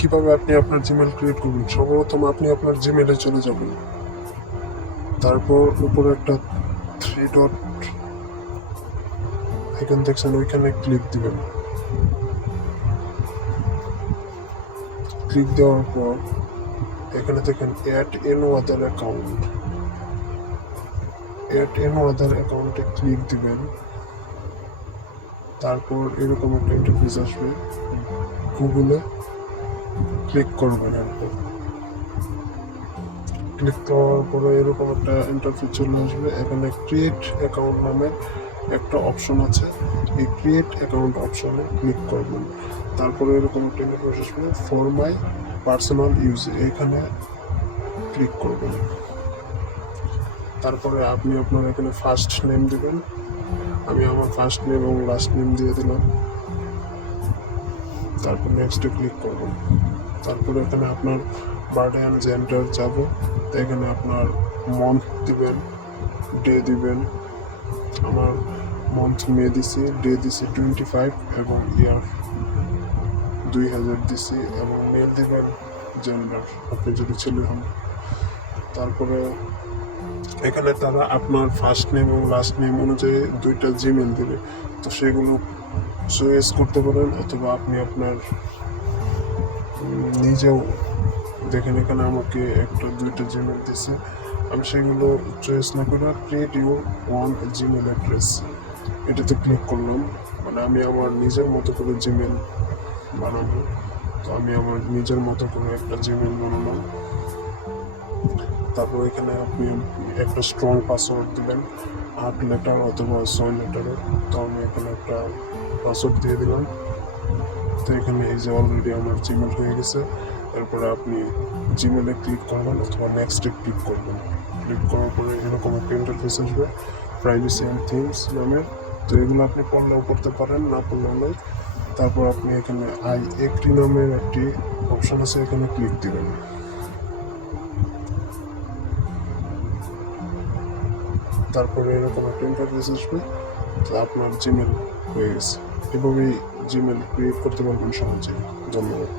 কিভাবে আপনি আপনার জিমেল ক্রিয়েট করবেন? সর্বপ্রথম আপনি আপনার জিমেলে চলে যাবেন, তারপর উপরে একটা থ্রি ডট আইকন দেখছেন, ওইখানে ক্লিক দিবেন। ক্লিক দেওয়ার পর এখানে দেখেন অ্যাড এনো আদার অ্যাকাউন্ট, অ্যাড এনো আদার অ্যাকাউন্টে ক্লিক দিবেন। তারপর এরকম একটা ইন্টারফেস আসবে, গুগলে ক্লিক করবেন। এরপর ক্লিক করার পরে এরকম একটা ইন্টারফেস চলে আসবে। এখানে ক্রিয়েট অ্যাকাউন্ট নামের একটা অপশন আছে, এই ক্রিয়েট অ্যাকাউন্ট অপশনে ক্লিক করবেন। তারপরে এরকম একটা ইন্টারফেস আসবে, ফর মাই পার্সোনাল ইউজ, এখানে ক্লিক করবেন। তারপরে আপনি আপনার এখানে ফার্স্ট নেম দিবেন। আমি আমার ফার্স্ট নেম এবং লাস্ট নেম দিয়ে দিলাম। তারপর নেক্সটে ক্লিক করবেন। তারপরে এখানে আপনার বার্থডে অ্যান্ড জেন্ডার যাবে। তো এখানে আপনার মান্থ দিবেন, ডে দিবেন। আমার মান্থ মে দিছি, ডে দিছি 25 এবং ইয়ার 2000 দিছি, এবং মেল দিবেন, জেন্ডার আপনি যদি ছেলে হন। তারপরে এখানে তারা আপনার ফার্স্ট নেম এবং লাস্ট নেম অনুযায়ী দুইটা জিমেল দেবে, তো সেগুলো চয়েস করতে পারেন, অথবা আপনি আপনার নিজেও দেখেন। এখানে আমাকে দুইটা জিমেল দিছে, আমি সেগুলো চয়েস না করে create your one Gmail address এটাতে ক্লিক করলাম। মানে আমি আমার নিজের মতো করে জিমেল বানাবো, তো আমি আমার নিজের মতো করে একটা জিমেল বানালাম। তারপর এখানে আপনি একটা স্ট্রং পাসওয়ার্ড দিবেন, 8 লেটার অথবা 6 লেটারের। তো আমি এখানে একটা পাসওয়ার্ড দিয়ে দিলাম। তো এখানে এই যে অলরেডি আমার জিমেল হয়ে গেছে। এরপরে আপনি জিমেলে ক্লিক করবেন অথবা নেক্সটে ক্লিক করবেন। ক্লিক করার পরে এরকম একটা ইন্টারফেস আসবে, প্রাইভেসি অ্যান্ড থিমস নামের। তো এগুলো আপনি পড়লেও পড়তে পারেন, না পড়লেও নয়। তারপর আপনি এখানে আই এগ্রি নামের একটি অপশন আছে, এখানে ক্লিক দিবেন। তারপরে এরকম একটা ইন্টারফেস আসবে, তো আপনার জিমেল হয়ে গেছে। এভাবেই জিমেল ক্রিয়েট করতে পারবেন সহজে। ধন্যবাদ।